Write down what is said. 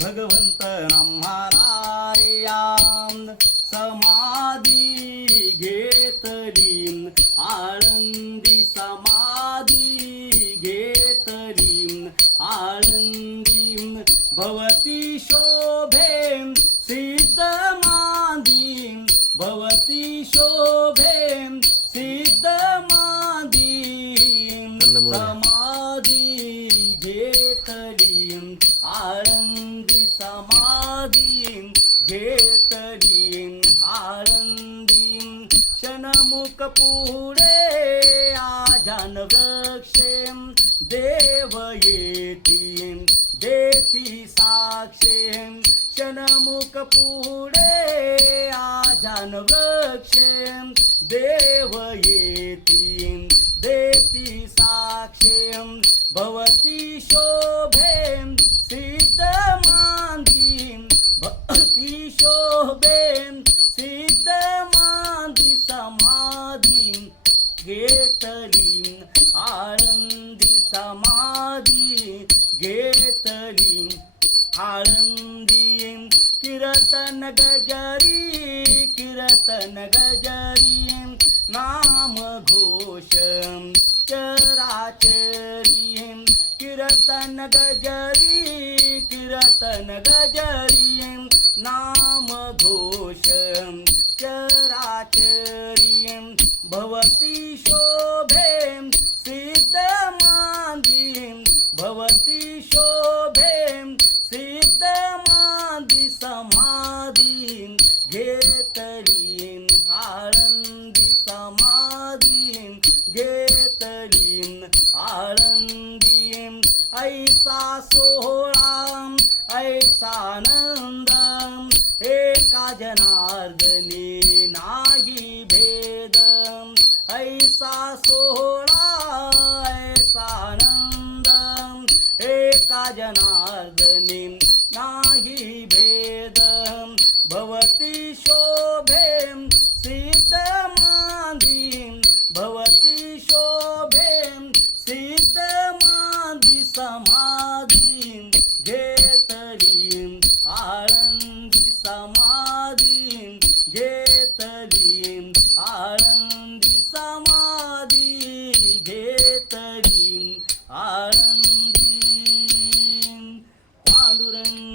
भगवंत आम्हाला रे समाधी घेतली आळंदी समाधी घेतली आळंदी भवती शोभे सिद्ध मादी भवती शोभे सिद्ध मादी समाधी घेतली आळंदी समाधी घेतली आळंदी शनमुख पुढे आजान वृक्षे देव येती देती साक्षे शनमुख पुढे आजान वृक्षे देव येती देती साक्षे भवती शोभे सिद्ध मादी भवती शोभे सिद्ध मादी समाधी घेतली आळंदी समाधी घेतली आळंदी कीर्तन गजरी कीर्तन गजरी नाम घोष चराचरी कीर्तन गजरी कीर्तन गजरी नाम घोष चराचरी भवती शोभे सिद्ध मादी भवती शोभे सिद्ध मादी समाधी घेतली आळंदी समाधी घेतली आळंदी ऐसा सोहळा ऐसा आनंद एका जनार्दनी नाही भेद ऐसा सोहळा ऐसा आनंद एका जनार्दनी नाही भेद भवती शोभे सिद्ध मादी भवती शोभे सिद्ध मादी समाधी घेतली आळंदी समाधी घेतली आळंदी समाधी घेतली आळंदी पांडुरंग